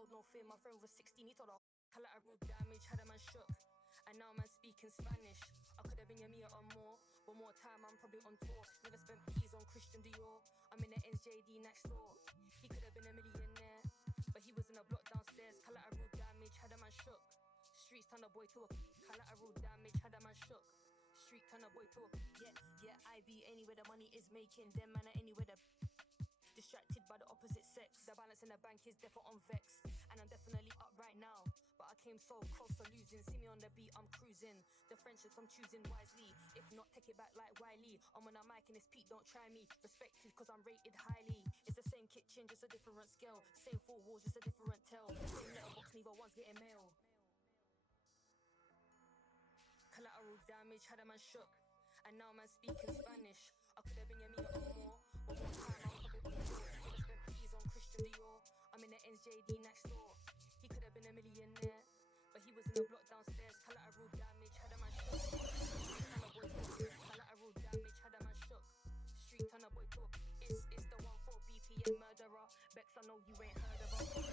showed no fear. My friend was 16, he told her collateral damage, had a man shook. And now man speaking Spanish. I could have been a meter or more. One more time, I'm probably on tour. Never spent peas on Christian Dior. I'm in the NJD next door. He could have been a millionaire, but he was in a block downstairs. Collateral damage, had a man shook. Streets turn a boy to a collateral damage, had a man shook. Street turn a boy to a yeah, I be anywhere the money is making. Them man are anywhere the distracted by the opposite sex. The balance in the bank is definitely on vex. And I'm definitely up right now, but I came so close to losing. See me on the beat, I'm cruising. The friendships I'm choosing wisely. If not, take it back like Wiley. I'm on a mic and it's Pete, don't try me. Respected cause I'm rated highly. It's the same kitchen, just a different scale. Same four walls, just a different tell. Same letterbox, neither one's getting mail. Collateral damage, had a man shook. And now man speaking Spanish. I could have been a meter or more. One more time, I'm probably on tour. Never spent peas on Christian Dior. I'm in the NJD next door. He could have been a millionaire, but he was in a block downstairs. Collateral damage, had a man shook. Street turn a boy talk. Collateral damage, had a man shook. Street turn a boy talk. It's the 1-4 BPM murderer. Bex, I know you ain't heard of her.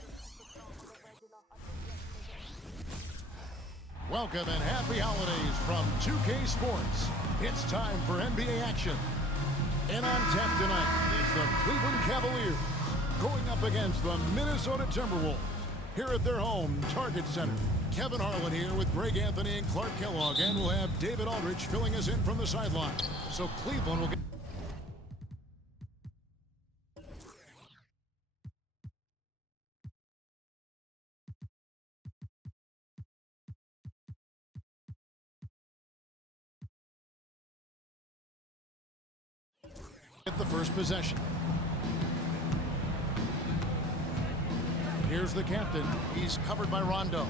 Welcome and happy holidays from 2K Sports. It's time for NBA action. And on tap tonight is the Cleveland Cavaliers going up against the Minnesota Timberwolves here at their home Target Center. Kevin Harlan here with Greg Anthony and Clark Kellogg, and we'll have David Aldridge filling us in from the sideline. So Cleveland will get the first possession. Here's the captain. He's covered by Rondo.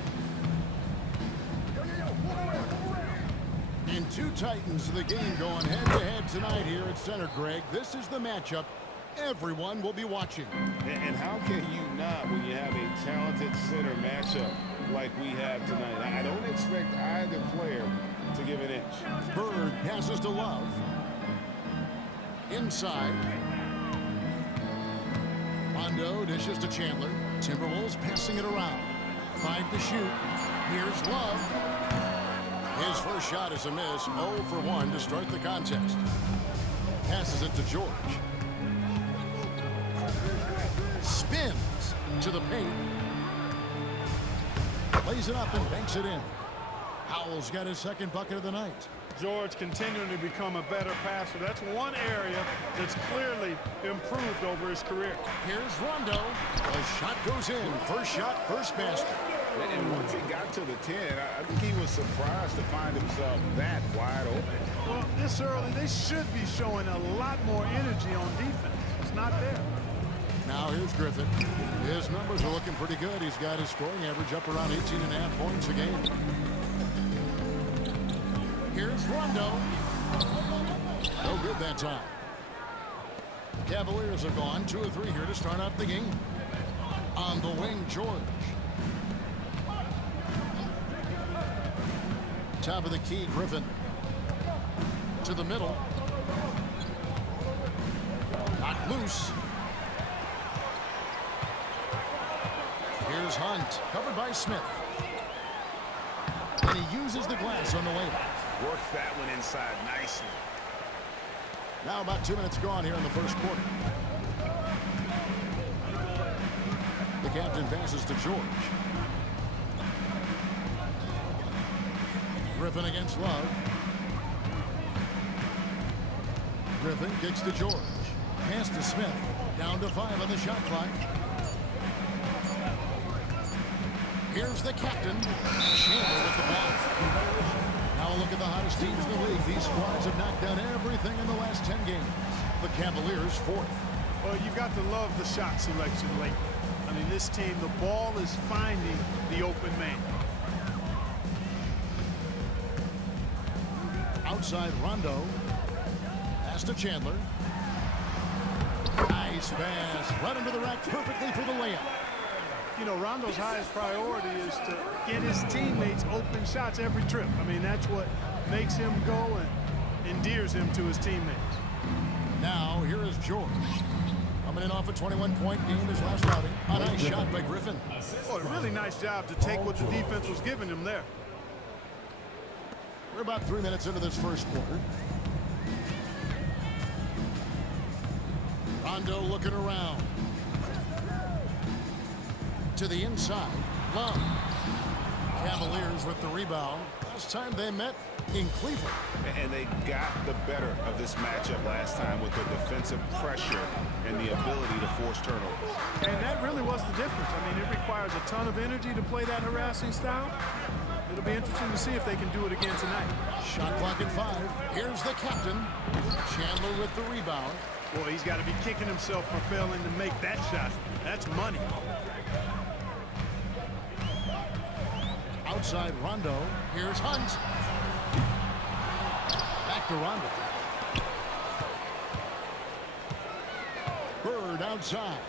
And two Titans of the game going head-to-head tonight here at center, Greg. This is the matchup everyone will be watching. And how can you not when you have a talented center matchup like we have tonight? I don't expect either player to give an inch. Bird passes to Love. Inside. Rondo dishes to Chandler. Timberwolves passing it around. 5 to shoot. Here's Love. His first shot is a miss. 0 for 1 to start the contest. Passes it to George. Spins to the paint. Lays it up and banks it in. Howell's got his second bucket of the night. George continuing to become a better passer. That's one area that's clearly improved over his career. Here's Rondo. The shot goes in. First shot, first basket. And once he got to the 10, I think he was surprised to find himself that wide open. Well, this early, they should be showing a lot more energy on defense. It's not there. Now here's Griffin. His numbers are looking pretty good. He's got his scoring average up around 18.5 points a game. Here's Rondo. No good that time. Cavaliers are gone. 2 of 3 here to start out the game. On the wing, George. Top of the key, Griffin. To the middle. Knocked loose. Here's Hunt. Covered by Smith. And he uses the glass on the way. Works that one inside nicely. Now about 2 minutes gone here in the first quarter. The captain passes to George. Griffin against Love. Griffin kicks to George. Pass to Smith. Down to 5 on the shot clock. Here's the captain. Chandler with the ball. Now a look at the hottest teams in the league. These squads have knocked down everything in the last 10 games. The Cavaliers 4th. Well, you've got to love the shot selection lately. I mean, this team, the ball is finding the open man. Outside Rondo. Pass to Chandler. Nice pass. Right under the rack perfectly for the layup. You know, Rondo's highest priority is to get his teammates open shots every trip. I mean, that's what makes him go and endears him to his teammates. Now, here is George. Coming in off a 21-point game his last outing. A nice shot by Griffin. Oh, nice job to take what the defense was giving him there. We're about 3 minutes into this first quarter. Rondo looking around. To the inside. Love. Cavaliers with the rebound. Last time they met in Cleveland. And they got the better of this matchup last time with the defensive pressure and the ability to force turnovers. And that really was the difference. I mean, it requires a ton of energy to play that harassing style. It'll be interesting to see if they can do it again tonight. Shot clock at 5. Here's the captain. Chandler with the rebound. Boy, he's got to be kicking himself for failing to make that shot. That's money. Outside Rondo. Here's Hunt. Back to Rondo. Bird outside.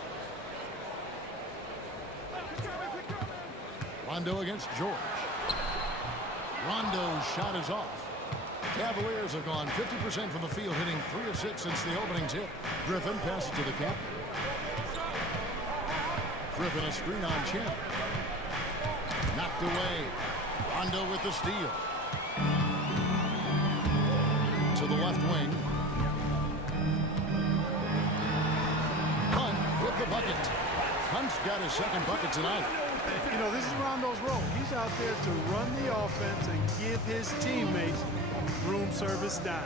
Rondo against George. Rondo's shot is off. Cavaliers have gone 50% from the field, hitting 3 of 6 since the opening tip. Griffin passes to the captain. Griffin a screen on Chandler. Knocked away. Rondo with the steal. To the left wing. Hunt with the bucket. Hunt's got his second bucket tonight. You know, this is Rondo's role. He's out there to run the offense and give his teammates room service down.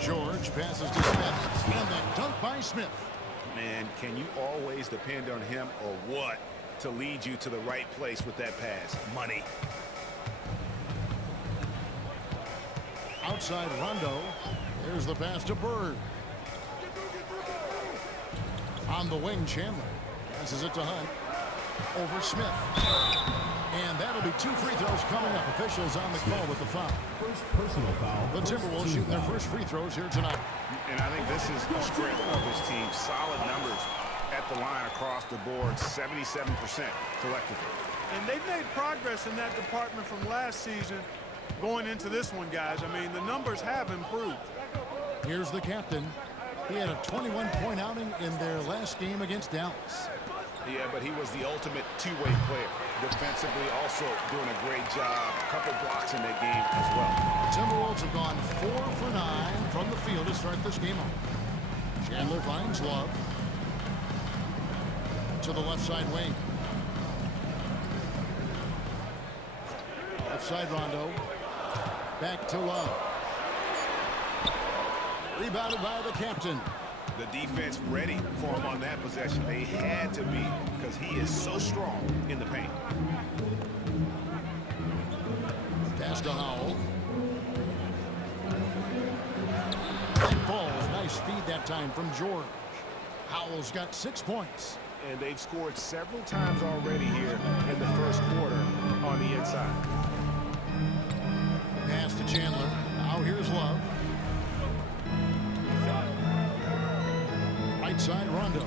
George passes to Smith. And the dunk by Smith. Man, can you always depend on him or what to lead you to the right place with that pass? Money. Outside Rondo. There's the pass to Bird. On the wing, Chandler passes it to Hunt. Over Smith. And that'll be 2 free throws coming up. Officials on the call with the foul. First personal foul. The Timberwolves shooting their first free throws here tonight. And I think this is a strength of this team. Solid numbers at the line across the board. 77% collectively. And they've made progress in that department from last season going into this one, guys. I mean, the numbers have improved. Here's the captain. He had a 21-point outing in their last game against Dallas. Yeah, but he was the ultimate two-way player. Defensively, also doing a great job. A couple blocks in that game as well. The Timberwolves have gone 4 for 9 from the field to start this game off. Chandler finds Love. To the left side wing. Left side Rondo. Back to Love. Rebounded by the captain. The defense ready for him on that possession. They had to be because he is so strong in the paint. Pass to Howell. That ball, nice feed that time from George. Howell's got 6 points. And they've scored several times already here in the first quarter on the inside. Pass to Chandler. Now here's Love. Right side Rondo.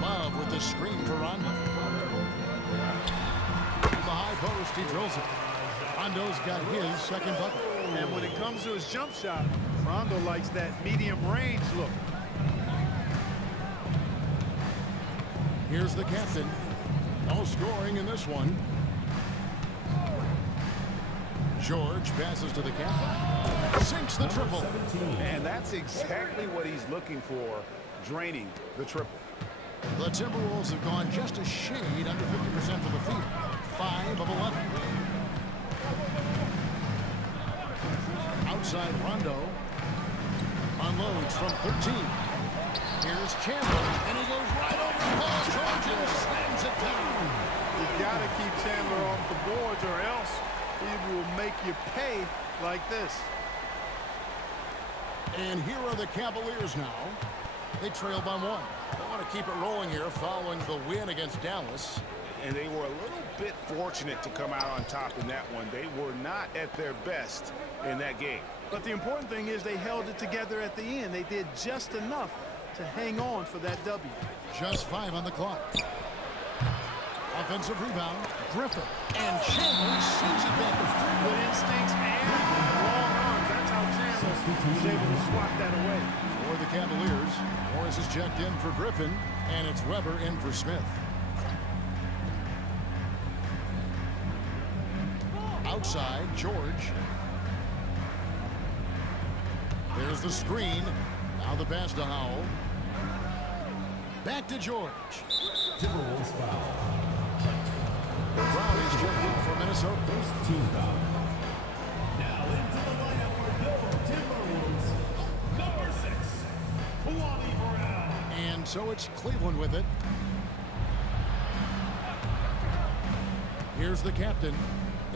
Love with the screen for Rondo. In the high post, he drills it. Rondo's got his second bucket. And when it comes to his jump shot, Rondo likes that medium range look. Here's the captain. No scoring in this one. George passes to the captain. Sinks the triple. And that's exactly what he's looking for, draining the triple. The Timberwolves have gone just a shade under 50% from the field. 5 of 11. Outside Rondo. Unloads from 13. Here's Chandler, and he goes right over Paul George and slams it down. You've got to keep Chandler off the boards or else he will make you pay like this. And here are the Cavaliers now. They trail by 1. They want to keep it rolling here following the win against Dallas. And they were a little bit fortunate to come out on top in that one. They were not at their best in that game. But the important thing is they held it together at the end. They did just enough to hang on for that W. Just 5 on the clock. Offensive rebound, Griffin, and Chandler sends it back. Good instincts and long arms. That's how Chandler He's able to swat that away. For the Cavaliers, Morris is checked in for Griffin, and it's Weber in for Smith. Outside, George. There's the screen. Now the pass to Howell. Back to George. Timberwolves foul. Brown is checked in for Minnesota. First team foul. Now into the lineup for your Timberwolves, number 6, Kwame Brown. And so it's Cleveland with it. Here's the captain,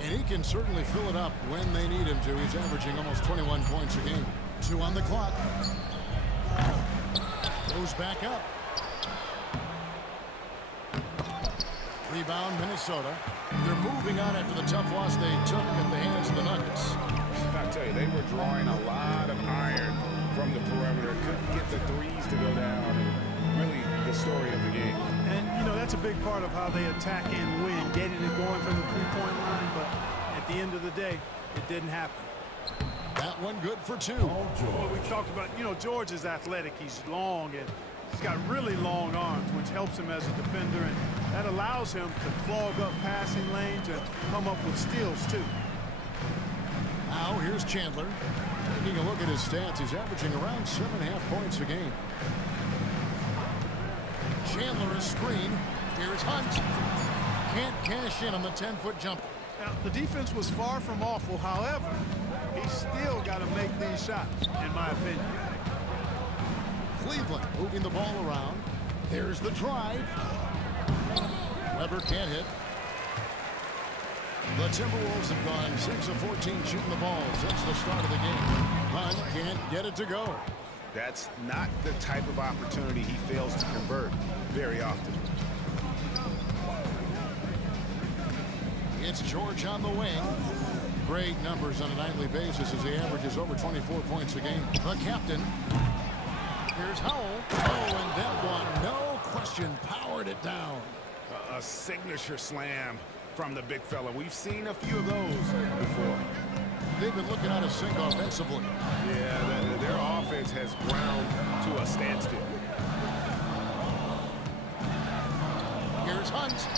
and he can certainly fill it up when they need him to. He's averaging almost 21 points a game. 2 on the clock. Goes back up. Rebound, Minnesota. They're moving on after the tough loss they took at the hands of the Nuggets. I tell you, they were drawing a lot of iron from the perimeter. Couldn't get the threes to go down, and really the story of the game. And, you know, that's a big part of how they attack and win, getting it going from the three-point line. But at the end of the day, it didn't happen. That one good for 2. Well, we talked about, you know, George is athletic. He's long, and he's got really long arms, which helps him as a defender. And that allows him to clog up passing lanes and come up with steals, too. Now here's Chandler. Taking a look at his stats, he's averaging around 7.5 points a game. Chandler is screened. Here's Hunt. Can't cash in on the 10-foot jumper. Now, the defense was far from awful. However, he's still got to make these shots, in my opinion. Cleveland moving the ball around. There's the drive. Weber can't hit. The Timberwolves have gone 6 of 14 shooting the ball since the start of the game. Hunt can't get it to go. That's not the type of opportunity he fails to convert very often. It's George on the wing. Great numbers on a nightly basis as he averages over 24 points a game. The captain. Here's Howell. Oh, and that one, no question, powered it down. A signature slam from the big fella. We've seen a few of those before. They've been looking out of sync offensively. Yeah, their offense has ground to a standstill. Here's Hunt.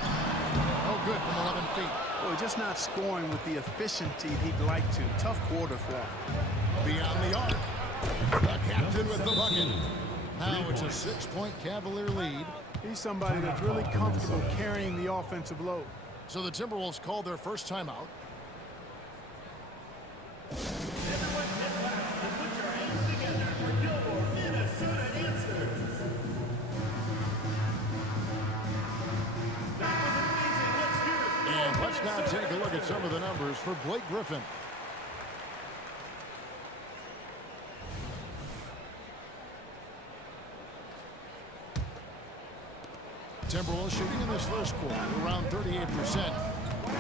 No good from 11 feet. Well, just not scoring with the efficiency he'd like to. Tough quarter for him. Beyond the arc. The captain with the bucket. Now it's a 6-point Cavalier lead. He's somebody that's really comfortable carrying the offensive load. So the Timberwolves called their first timeout. Everyone get back and put your hands together for your Minnesota answers. That was amazing. Let's hear it. And let's now take a look at some of the numbers for Blake Griffin. Timberwolves shooting in this first quarter around 38%.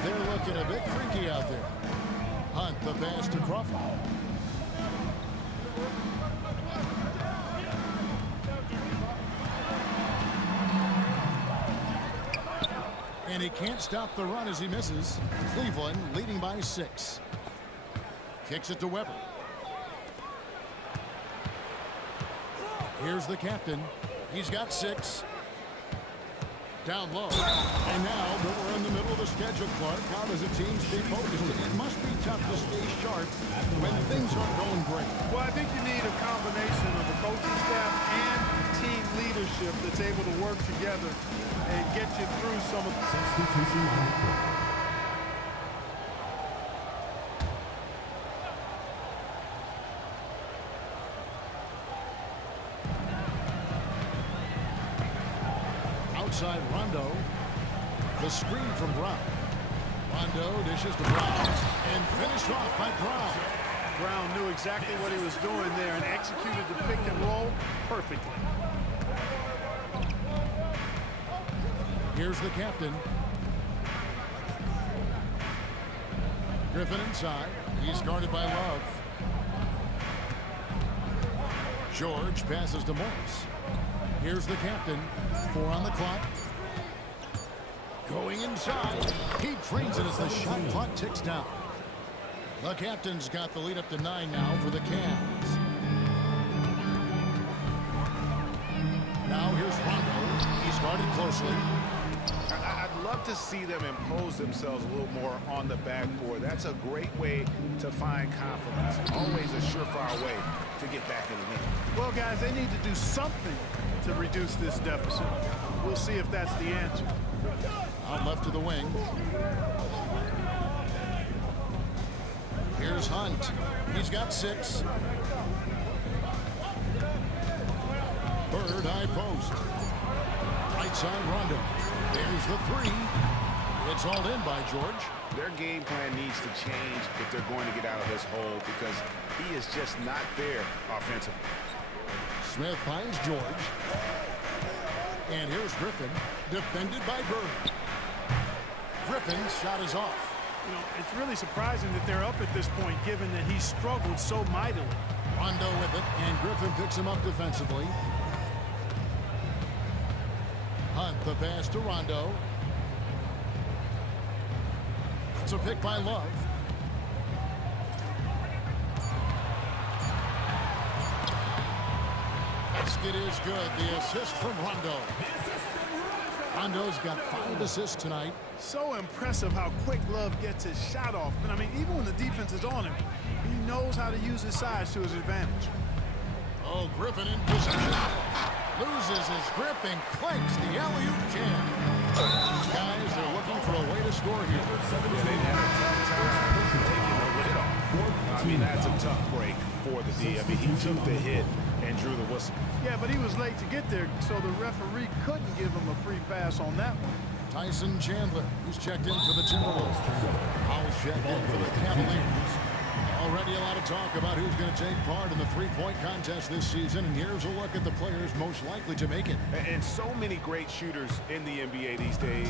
They're looking a bit freaky out there. Hunt the pass to Crawford. And he can't stop the run as he misses. Cleveland leading by 6. Kicks it to Weber. Here's the captain. He's got 6. Down low. And now that we're in the middle of the schedule, Clark, how does a team stay focused? It must be tough to stay sharp when things aren't going great. Well, I think you need a combination of the coaching staff and team leadership that's able to work together and get you through some of the Substitution on the court. Outside Rondo. The screen from Brown. Rondo dishes to Brown and finished off by Brown. Brown knew exactly what he was doing there and executed the pick and roll perfectly. Here's the captain. Griffin inside. He's guarded by Love. George passes to Morris. Here's the captain. 4 on the clock. Going inside. He trains it as the shot clock ticks down. The captain's got the lead up to 9 now for the Cavs. Now here's Rondo. He's guarded closely. I'd love to see them impose themselves a little more on the backboard. That's a great way to find confidence. Always a surefire way to get back in the game. Well, guys, they need to do something to reduce this deficit. We'll see if that's the answer. Out left to the wing. Here's Hunt. He's got 6. Bird high post. Right side Rondo. There's the 3. It's hauled in by George. Their game plan needs to change if they're going to get out of this hole because he is just not there offensively. Smith finds George. And here's Griffin, defended by Bird. Griffin's shot is off. You know, it's really surprising that they're up at this point, given that he struggled so mightily. Rondo with it, and Griffin picks him up defensively. Hunt the pass to Rondo. It's a pick by Love. Basket is good. The assist from Rondo. Rondo's got 5 assists tonight. So impressive how quick Love gets his shot off. But I mean, even when the defense is on him, he knows how to use his size to his advantage. Oh, Griffin in position. Loses his grip and clanks the alley-oop jam. Guys, they're looking for a way to score here. Yeah, they've had a tough time taking the lid off. I mean, that's a tough break for the D. I mean, he took the hit and drew the whistle. Yeah, but he was late to get there, so the referee couldn't give him a free pass on that one. Tyson Chandler, who's checked in for the Timberwolves. Howell's checked in for the Cavaliers. Already a lot of talk about who's going to take part in the three-point contest this season, and here's a look at the players most likely to make it. And so many great shooters in the NBA these days,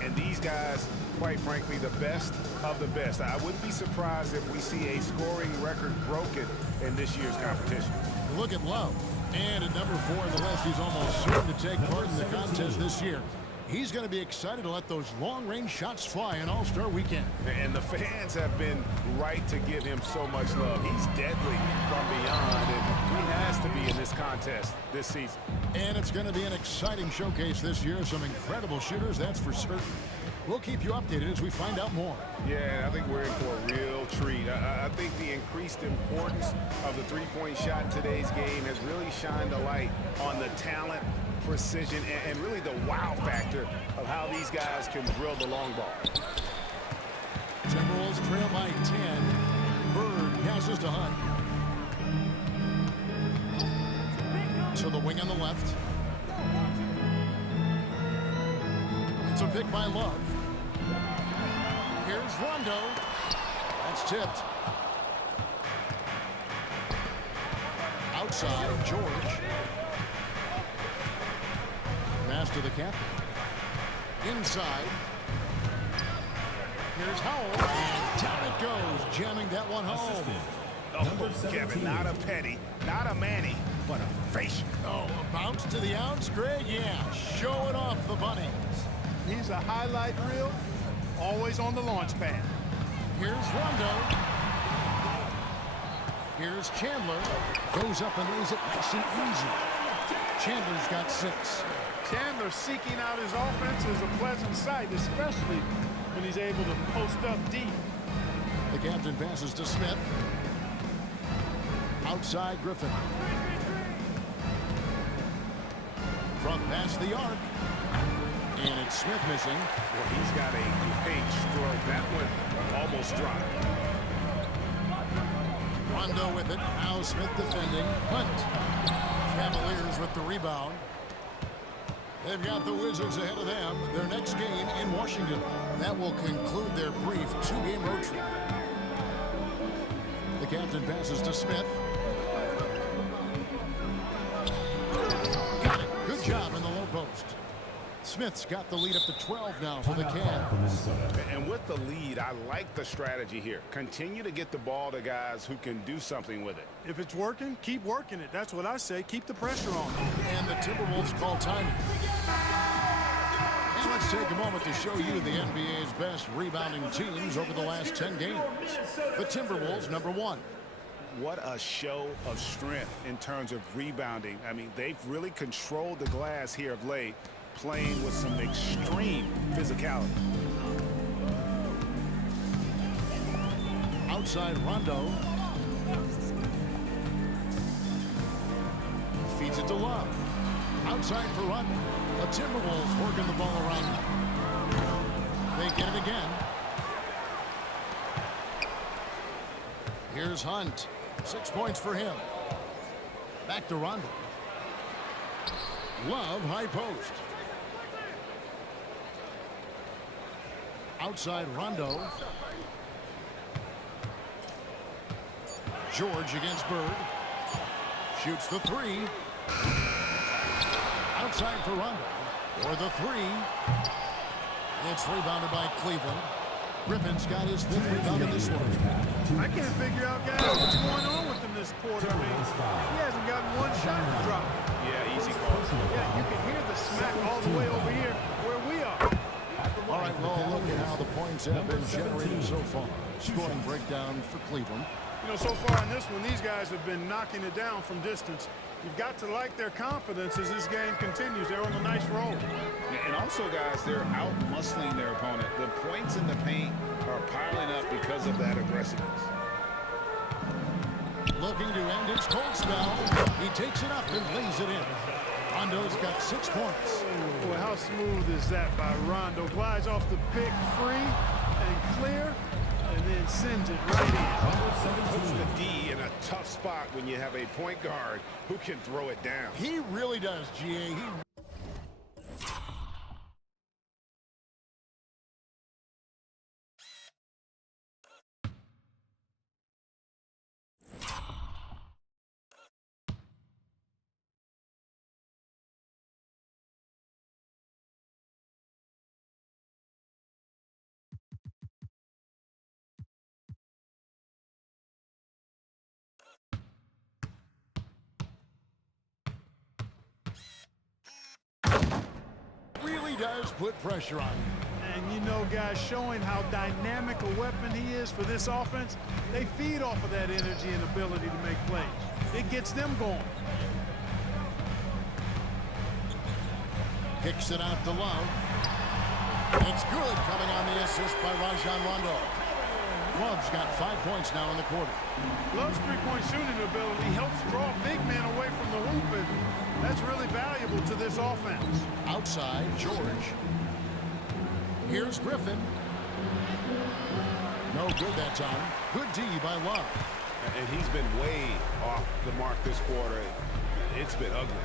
and these guys, quite frankly, the best of the best. I wouldn't be surprised if we see a scoring record broken in this year's competition. Look at Love. And at number 4 in the West, he's almost certain to take part in the contest this year. He's going to be excited to let those long-range shots fly in All-Star Weekend. And the fans have been right to give him so much love. He's deadly from beyond, and he has to be in this contest this season. And it's going to be an exciting showcase this year. Some incredible shooters, that's for certain. We'll keep you updated as we find out more. Yeah, I think we're in for a real treat. I think the increased importance of the three-point shot in today's game has really shined a light on the talent, precision, and really the wow factor of how these guys can drill the long ball. Timberwolves trail by 10. Bird passes to Hunt. To the wing on the left. It's a pick by Love. Here's Rondo. That's tipped. Outside, George. Pass to the captain. Inside. Here's Howell. And down it goes, jamming that one home. Oh, Kevin, not a penny, not a Manny, but a facial. Oh, a bounce to the outs, Greg? Yeah, showing off the bunnies. He's a highlight reel, always on the launch pad. Here's Rondo. Here's Chandler. Goes up and lays it nice and easy. Chandler's got 6. Chandler seeking out his offense is a pleasant sight, especially when he's able to post up deep. The captain passes to Smith. Outside Griffin. Front past the arc. And it's Smith missing. Well, he's got a great stroke. That one almost dropped. Rondo with it. Now Smith defending. Hunt. Cavaliers with the rebound. They've got the Wizards ahead of them. Their next game in Washington. That will conclude their brief 2-game road trip. The captain passes to Smith. Got it. Good job in the low post. Smith's got the lead up to 12 now for the Cavs. And with the lead, I like the strategy here. Continue to get the ball to guys who can do something with it. If it's working, keep working it. That's what I say. Keep the pressure on. And the Timberwolves call time. And let's Let's take a moment to show you the NBA's best rebounding teams over the last 10 games. The Timberwolves, number 1. What a show of strength in terms of rebounding. I mean, they've really controlled the glass here of late, playing with some extreme physicality. Outside Rondo. Feeds it to Love. Outside for Rondo. The Timberwolves working the ball around. They get it again. Here's Hunt. 6 points for him. Back to Rondo. Love, high post. Outside Rondo. George against Bird. Shoots the 3. Outside for Rondo. Or the 3. It's rebounded by Cleveland. Griffin's got his 5th rebound in this one. I can't figure out, guys, what's going on with him this quarter. I mean, he hasn't gotten one shot to drop. Yeah, easy call. Yeah, you can hear the smack all the way over here where we are. All right, well, look at how the points have been generated so far. Scoring breakdown for Cleveland. You know, so far in this one, these guys have been knocking it down from distance. You've got to like their confidence as this game continues. They're on a nice roll. And also, guys, they're out-muscling their opponent. The points in the paint are piling up because of that aggressiveness. Looking to end his cold spell. He takes it up and lays it in. Rondo's got 6 points. Boy, how smooth is that by Rondo? Glides off the pick free and clear, and then sends it right in. Puts the D in a tough spot when you have a point guard who can throw it down. He really does, GA. Really does put pressure on him. And you know, guys, showing how dynamic a weapon he is for this offense, they feed off of that energy and ability to make plays. It gets them going. Kicks it out to Love. It's good, coming on the assist by Rajon Rondo. Love's got 5 points now in the quarter. Love's three-point shooting ability helps draw big men away from the hoop, and that's really valuable to this offense. Outside, George. Here's Griffin. No good that time. Good D by Love. And he's been way off the mark this quarter. It's been ugly.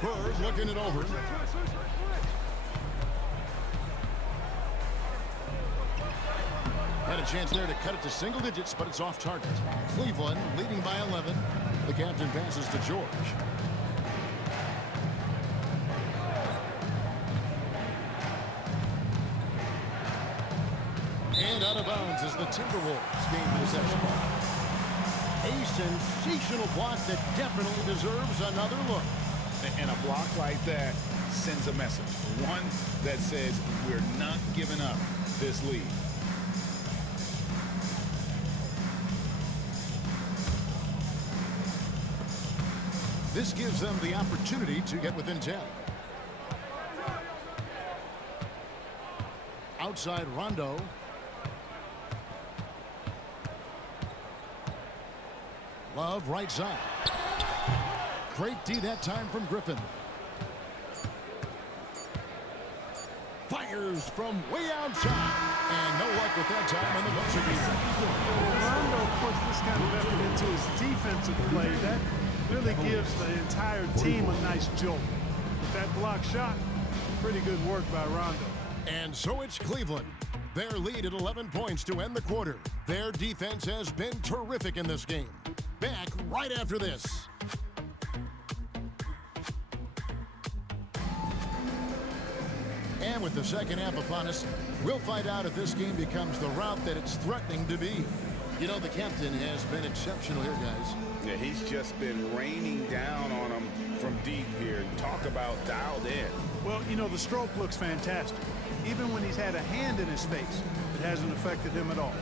Bird looking it over. Had a chance there to cut it to single digits, but it's off target. Cleveland leading by 11. The captain passes to George. And out of bounds is the Timberwolves gain possession. A sensational block that definitely deserves another look. And a block like that sends a message. One that says we're not giving up this lead. This gives them the opportunity to get within 10. Outside Rondo. Love right side. Great D that time from Griffin. Fires from way outside. And no luck with that time on the buzzer beater. Rondo puts this kind of effort into his defensive play. That really gives the entire team a nice jolt. With that block shot, pretty good work by Rondo. And so it's Cleveland. Their lead at 11 points to end the quarter. Their defense has been terrific in this game. Back right after this. And with the second half upon us, we'll find out if this game becomes the route that it's threatening to be. You know, the captain has been exceptional here, guys. Yeah, he's just been raining down on them from deep here. Talk talk about dialed in. Well, you know, the stroke looks fantastic. Even when he's had a hand in his face, it hasn't affected him at all.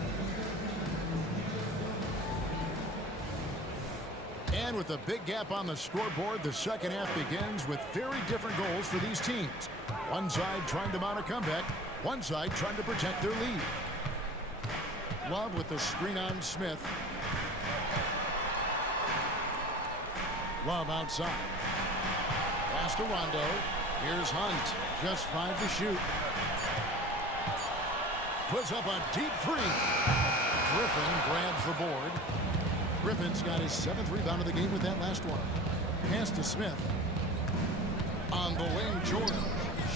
And with a big gap on the scoreboard, the second half begins with very different goals for these teams. One side trying to mount a comeback, one side trying to protect their lead. Love with the screen on Smith. Love outside. Pass to Rondo. Here's Hunt. Just 5 to shoot. Puts up a deep three. Griffin grabs the board. Griffin's got his 7th rebound of the game with that last one. Pass to Smith. On the wing, George.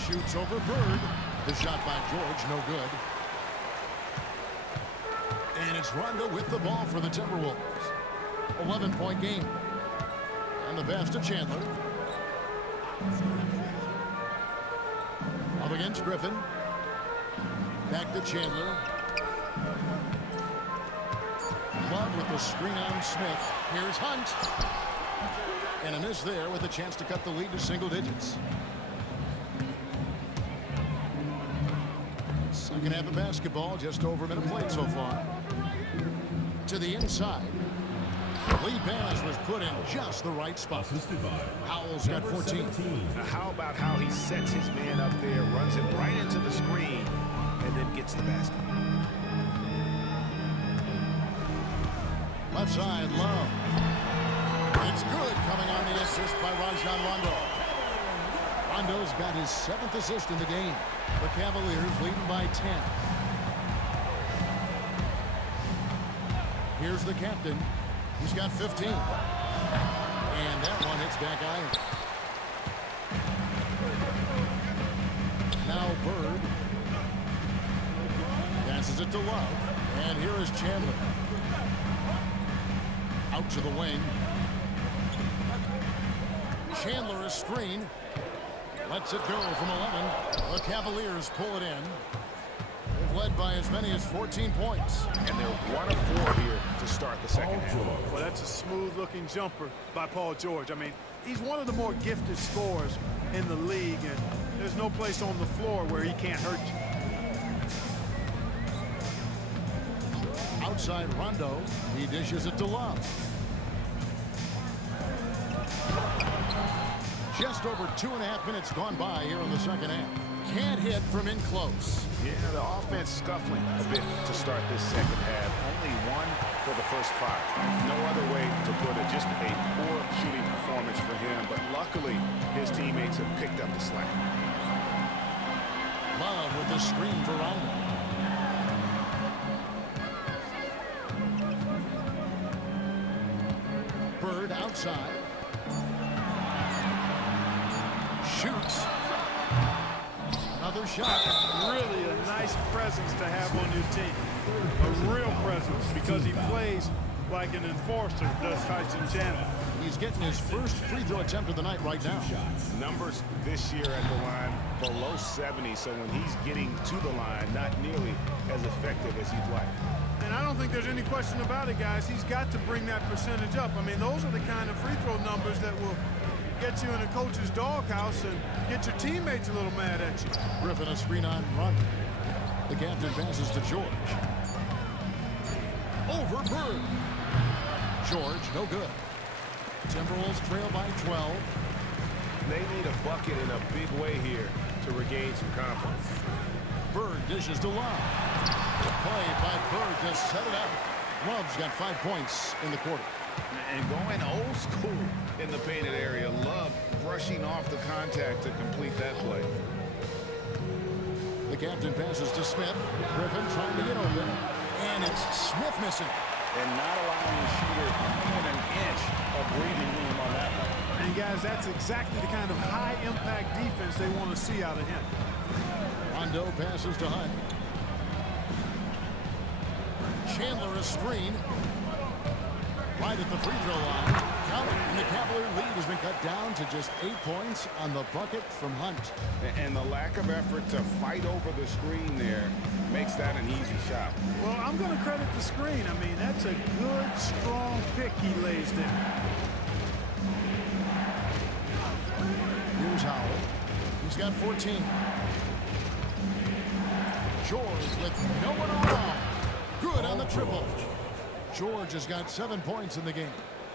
Shoots over Bird. The shot by George, no good. And it's Rondo with the ball for the Timberwolves. 11-point game. And the pass to Chandler. Up against Griffin. Back to Chandler. Love with the screen on Smith. Here's Hunt. And a miss there with a chance to cut the lead to single digits. Second half of basketball, just over a minute played so far. To the inside. Lead pass was put in just the right spot. Howell's got 14. Now how about how he sets his man up there, runs it right into the screen, and then gets the basket. Left side, Love. It's good, coming on the assist by Rajon Rondo. Rondo's got his 7th assist in the game. The Cavaliers leading by 10. Here's the captain. He's got 15. And that one hits back iron. Now Bird. Passes it to Love. And here is Chandler. Out to the wing. Chandler is screen. Lets it go from 11. The Cavaliers pull it in. They've led by as many as 14 points. And they're 1 of 4 here to start the second half. Well, that's a smooth-looking jumper by Paul George. I mean, he's one of the more gifted scorers in the league, and there's no place on the floor where he can't hurt you. Outside Rondo. He dishes it to Love. Just over 2.5 minutes gone by here in the second half. Can't hit from in close. Yeah, the offense scuffling a bit to start this second half. Only 1 for the first 5. No other way to put it. Just a poor shooting performance for him. But luckily, his teammates have picked up the slack. Love with the screen for Rondo. Bird outside. Shoots. Another shot. Really a nice presence to have on your team. A real presence, because he plays like an enforcer, does Tyson Chandler. He's getting his first free throw attempt of the night right now. Numbers this year at the line below 70, so when he's getting to the line, not nearly as effective as he'd like. And I don't think there's any question about it, guys. He's got to bring that percentage up. I mean, those are the kind of free throw numbers that will get you in a coach's doghouse and get your teammates a little mad at you. Griffin a screen on Rondo. The captain passes to George. Over Bird. George, no good. Timberwolves trail by 12. They need a bucket in a big way here to regain some confidence. Bird dishes to Love. The play by Bird to set it up. Love's got 5 points in the quarter. And going old school in the painted area. Love brushing off the contact to complete that play. The captain passes to Smith. Griffin trying to get open. And it's Smith missing. And not allowing the shooter even an inch of breathing room on that one. And guys, that's exactly the kind of high-impact defense they want to see out of him. Rondo passes to Hunt. Chandler a screen. Right at the free throw line. Count it. And the Cavalier lead has been cut down to just 8 points on the bucket from Hunt. And the lack of effort to fight over the screen there makes that an easy shot. Well, I'm going to credit the screen. I mean, that's a good, strong pick he lays there. Here's got 14. George with no one around. Good on the triple. George has got 7 points in the game.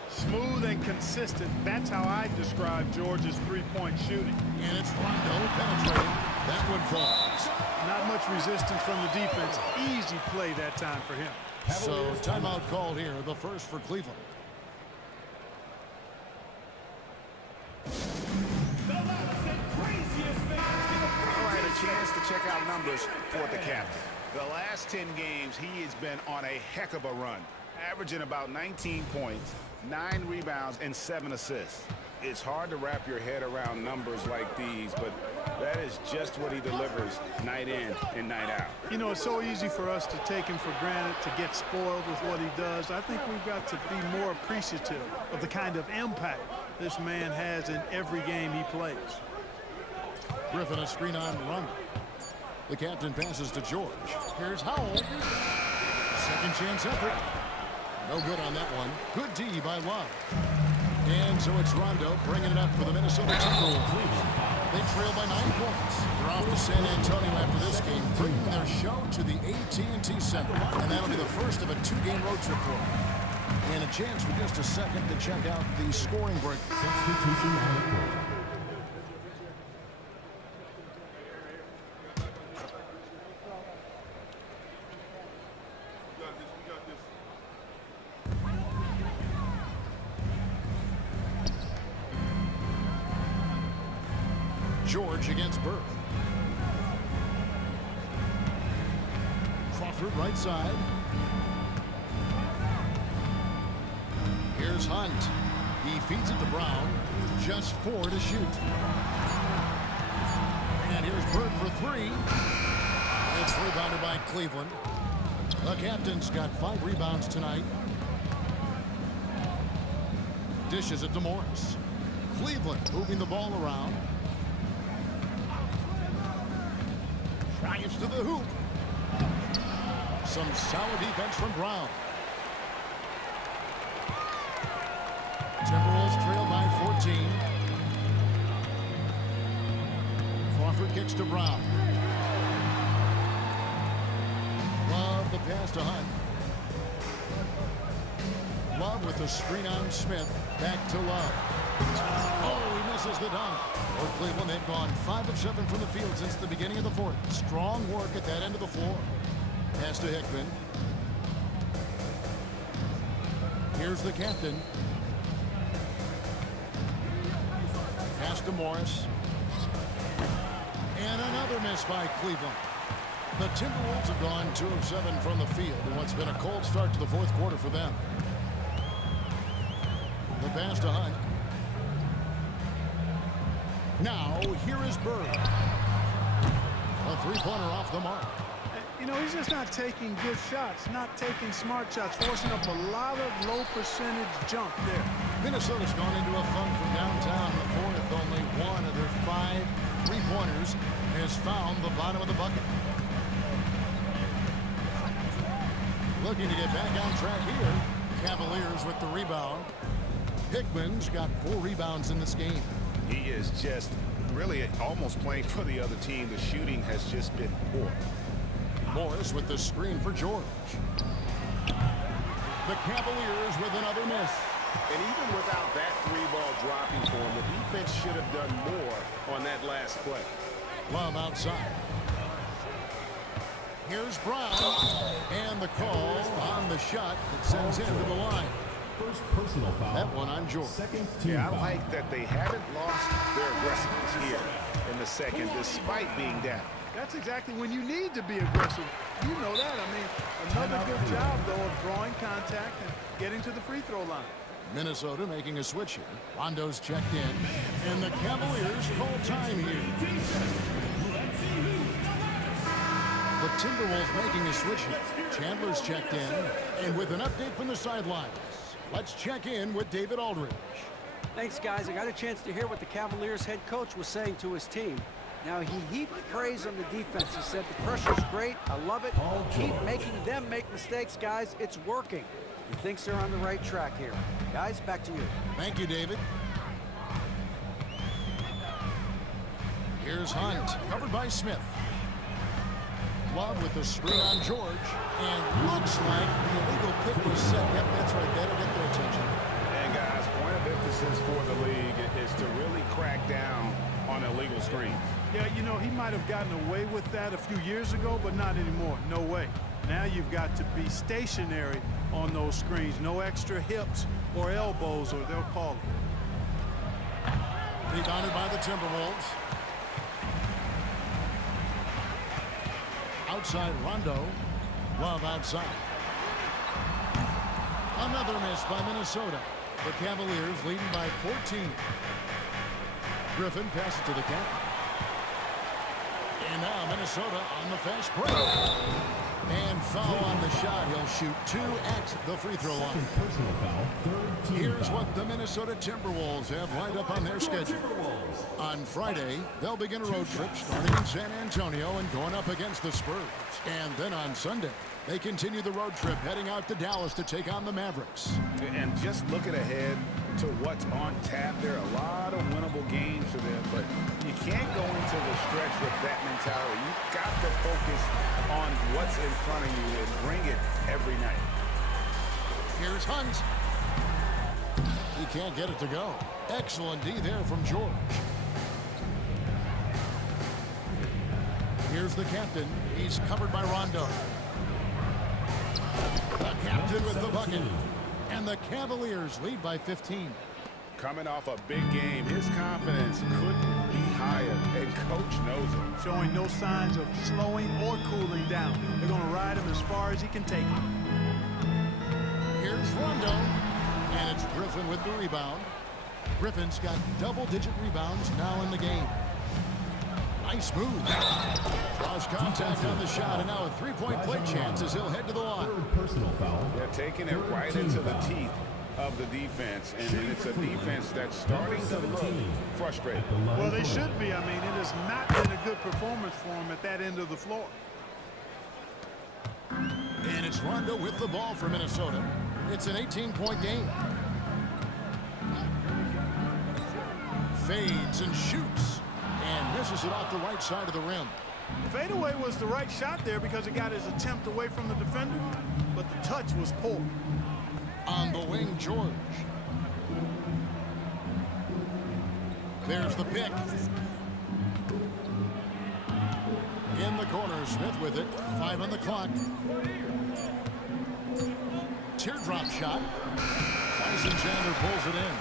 Smooth and consistent. That's how I describe George's three-point shooting. And it's Rondo penetrating. That one falls. Not much resistance from the defense. Easy play that time for him. So timeout called here, the first for Cleveland. All right, a chance to check out numbers for the captain. The last 10 games, he has been on a heck of a run, averaging about 19 points, 9 rebounds, and 7 assists. It's hard to wrap your head around numbers like these, but that is just what he delivers night in and night out. You know, it's so easy for us to take him for granted, to get spoiled with what he does. I think we've got to be more appreciative of the kind of impact this man has in every game he plays. Griffin a screen on Rondo. The captain passes to George. Here's Howell. Second chance effort. No good on that one. Good D by Love. And so it's Rondo bringing it up for the Minnesota Timberwolves. They trail by 9 points. They're off to San Antonio after this game, bringing their show to the AT&T Center. And that'll be the first of a 2-game road trip for them. And a chance for just a second to check out the scoring break. Substitution on the court. George against Bird. Crawford right side. Here's Hunt. He feeds it to Brown. Just 4 to shoot. And here's Bird for 3. It's rebounded by Cleveland. The captain's got 5 rebounds tonight. Dishes it to Morris. Cleveland moving the ball around. Drives to the hoop. Some solid defense from Brown. Timberwolves trail by 14. Crawford kicks to Brown. Love the pass to Hunt. Love with the screen on Smith. Back to Love. Oh, he misses the dunk. For Cleveland, they've gone 5 of 7 from the field since the beginning of the fourth. Strong work at that end of the floor. Pass to Hickman. Here's the captain. Pass to Morris. And another miss by Cleveland. The Timberwolves have gone 2 of 7 from the field in what's been a cold start to the fourth quarter for them. The pass to Hunt. Now, here is Bird. A 3-pointer off the mark. You know, he's just not taking good shots, not taking smart shots, forcing up a lot of low percentage jump there. Minnesota's gone into a funk from downtown in the fourth. Only 1 of their 5 3-pointers has found the bottom of the bucket. Looking to get back on track here. Cavaliers with the rebound. Hickman's got 4 rebounds in this game. He is just really almost playing for the other team. The shooting has just been poor. Morris with the screen for George. The Cavaliers with another miss. And even without that 3-ball dropping for him, the defense should have done more on that last play. Love outside. Here's Brown. And the call on the shot that sends him to the line. First personal foul. That one on George. Second team Yeah, I foul. like that they haven't lost their aggressiveness here in the second, despite being down. That's exactly when you need to be aggressive. You know that. I mean, another good job, though, of drawing contact and getting to the free throw line. Minnesota making a switch here. Rondo's checked in. And the Cavaliers call time here. The Timberwolves making a switch here. Chandler's checked in. And with an update from the sidelines, let's check in with David Aldridge. Thanks, guys. I got a chance to hear what the Cavaliers head coach was saying to his team. Now, he heaped praise on the defense. He said the pressure's great. I love it. Keep making them make mistakes, guys. It's working. He thinks they're on the right track here. Guys, back to you. Thank you, David. Here's Hunt, covered by Smith. Love with the screen on George, and looks like the illegal pick was set. Yep, that's right. That'll get their attention. And guys, point of emphasis for the league is to really crack down on illegal screens. Yeah, you know, he might have gotten away with that a few years ago, but not anymore. No way. Now you've got to be stationary on those screens. No extra hips or elbows, or they'll call it. Rebounded by the Timberwolves. Outside Rondo. Love outside. Another miss by Minnesota. The Cavaliers leading by 14. Griffin passes to the captain. And now Minnesota on the fast break. And foul on the shot. He'll shoot 2 at the free throw line. Personal foul, third team Here's foul. what the Minnesota Timberwolves have lined up on their schedule. On Friday, they'll begin a road trip starting in San Antonio and going up against the Spurs. And then on Sunday, they continue the road trip heading out to Dallas to take on the Mavericks. And just looking ahead to what's on tap, there are a lot of winnable games for them, but you can't go into the stretch with that mentality. You've got to focus on what's in front of you and bring it every night. Here's Hunt. He can't get it to go. Excellent D there from George. Here's the captain. He's covered by Rondo. The captain with the bucket. And the Cavaliers lead by 15. Coming off a big game, his confidence couldn't be higher, and coach knows it. Showing no signs of slowing or cooling down. They're going to ride him as far as he can take him. Here's Rondo. And it's Griffin with the rebound. Griffin's got double-digit rebounds now in the game. Nice move. Draws contact on the shot, and now a three-point play chance as he'll head to the line. Third personal foul. They're taking it right into the teeth of the defense, and it's a defense that's starting to look frustrated. Well, they should be. I mean, it has not been a good performance for them at that end of the floor. And it's Rondo with the ball for Minnesota. It's an 18-point game. Fades and shoots. And misses it off the right side of the rim. Fadeaway was the right shot there because it got his attempt away from the defender, but the touch was poor. On the wing, George. There's the pick. In the corner, Smith with it. 5 on the clock. Teardrop shot. Eisenchander pulls it in.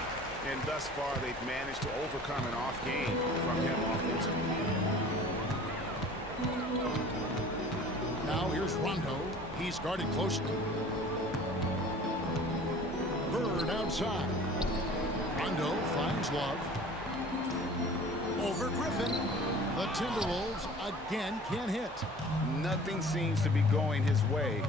And thus far, they've managed to overcome an off game from him offensively. Now here's Rondo. He's guarded closely. Bird outside. Rondo finds Love. Over Griffin. The Timberwolves again can't hit. Nothing seems to be going his way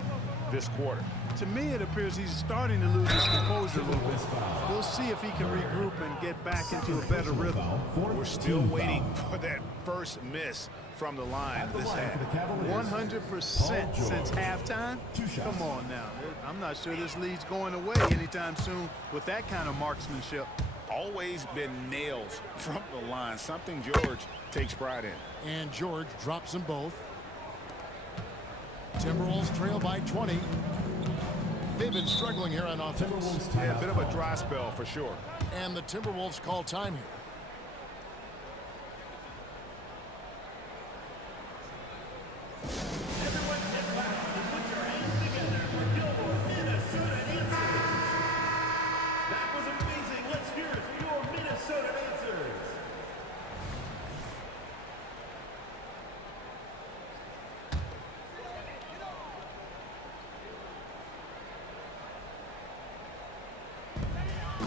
this quarter. To me, it appears he's starting to lose his composure a little bit. We'll see if he can regroup and get back into a better rhythm. We're still waiting for that first miss from the line this half. 100% since halftime? Come on now. I'm not sure this lead's going away anytime soon with that kind of marksmanship. Always been nails from the line, something George takes pride in. And George drops them both. Timberwolves trail by 20. They've been struggling here on offense. Yeah, a bit of a dry spell for sure. And the Timberwolves call time here. Everyone get back and put your hands together for your Minnesota answers. That was amazing. Let's hear it for your Minnesota answers.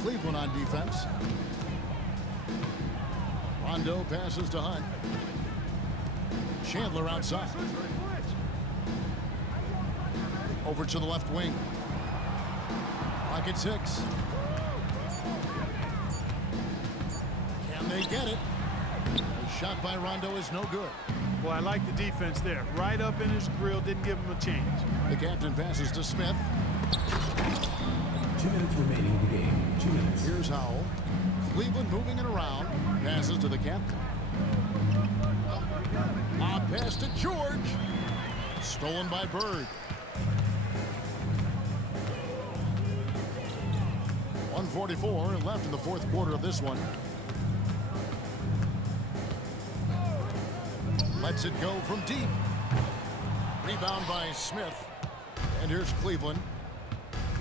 Cleveland on defense. Rondo passes to Hunt. Chandler outside. Over to the left wing. Rocket 6. Can they get it? The shot by Rondo is no good. Well, I like the defense there. Right up in his grill, didn't give him a chance. The captain passes to Smith. 2 minutes remaining in the game. 2 minutes. Here's Howell. Cleveland moving it around. Passes to the captain. Pass to George. Stolen by Bird. 1:44 left in the fourth quarter of this one. Lets it go from deep. Rebound by Smith. And here's Cleveland.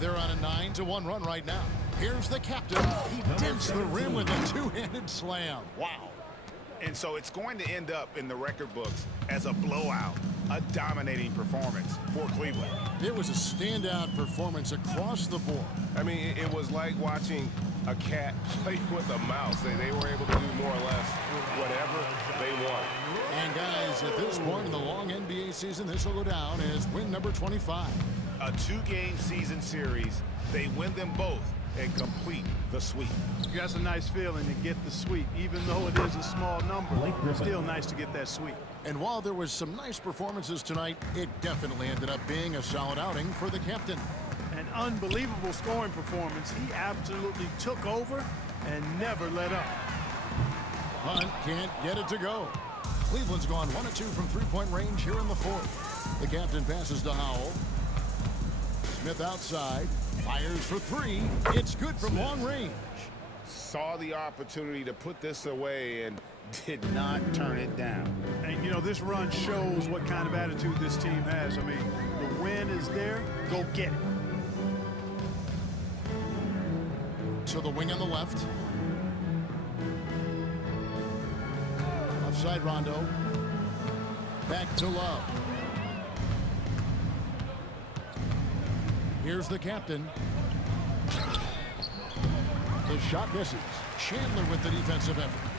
They're on a 9-1 run right now. Here's the captain. He dents the rim with a two-handed slam. Wow. And so it's going to end up in the record books as a blowout, a dominating performance for Cleveland. It was a standout performance across the board. I mean, it was like watching a cat play with a mouse. They were able to do more or less whatever they want. And guys, at this point in the long NBA season, this will go down as win number 25. A two-game season series. They win them both and complete the sweep. That's a nice feeling to get the sweep. Even though it is a small number, it's still nice to get that sweep. And while there was some nice performances tonight, it definitely ended up being a solid outing for the captain. An unbelievable scoring performance. He absolutely took over and never let up. Hunt can't get it to go. Cleveland's gone 1 of 2 from three-point range here in the fourth. The captain passes to Howell. Smith outside. Fires for three. It's good from long range. Saw the opportunity to put this away and did not turn it down. And, you know, this run shows what kind of attitude this team has. I mean, the win is there. Go get it. To the wing on the left. Offside Rondo. Back to Love. Here's the captain. The shot misses. Chandler with the defensive effort.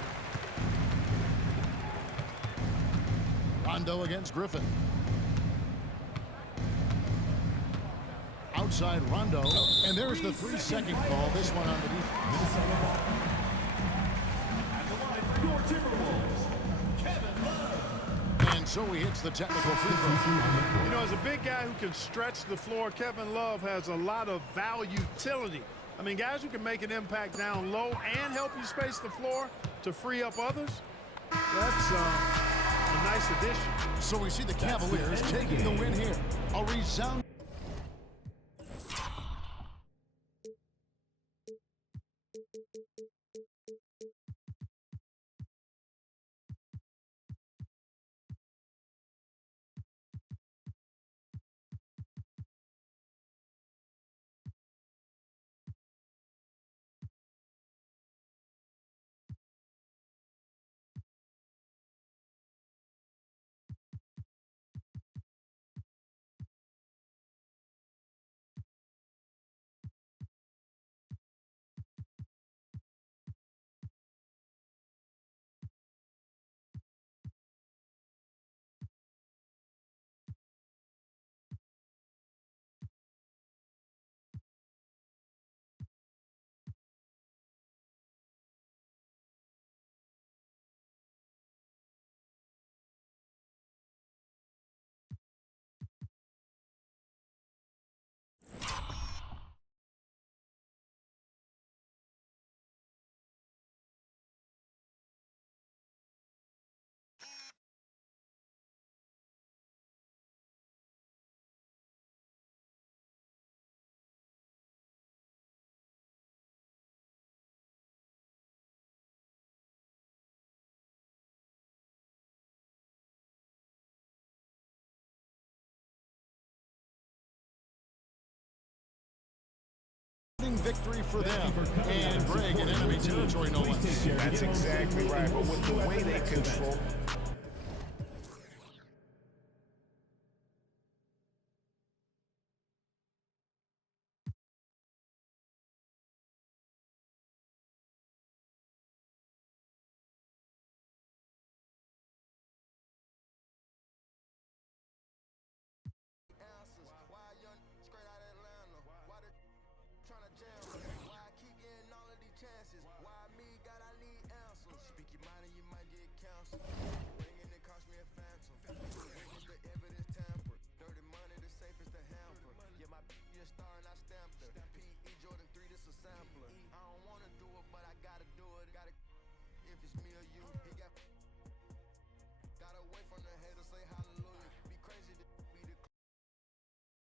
Rondo against Griffin. Outside Rondo. And there's the 3-second call. This one on the defense. And so he hits the technical free throw. You know, as a big guy who can stretch the floor, Kevin Love has a lot of utility. I mean, guys who can make an impact down low and help you space the floor to free up others, that's a nice addition. So we see the Cavaliers taking the win here. A resounding. Victory for them and Greg in enemy territory, no less. That's exactly right. But with the way they control. from the haters say how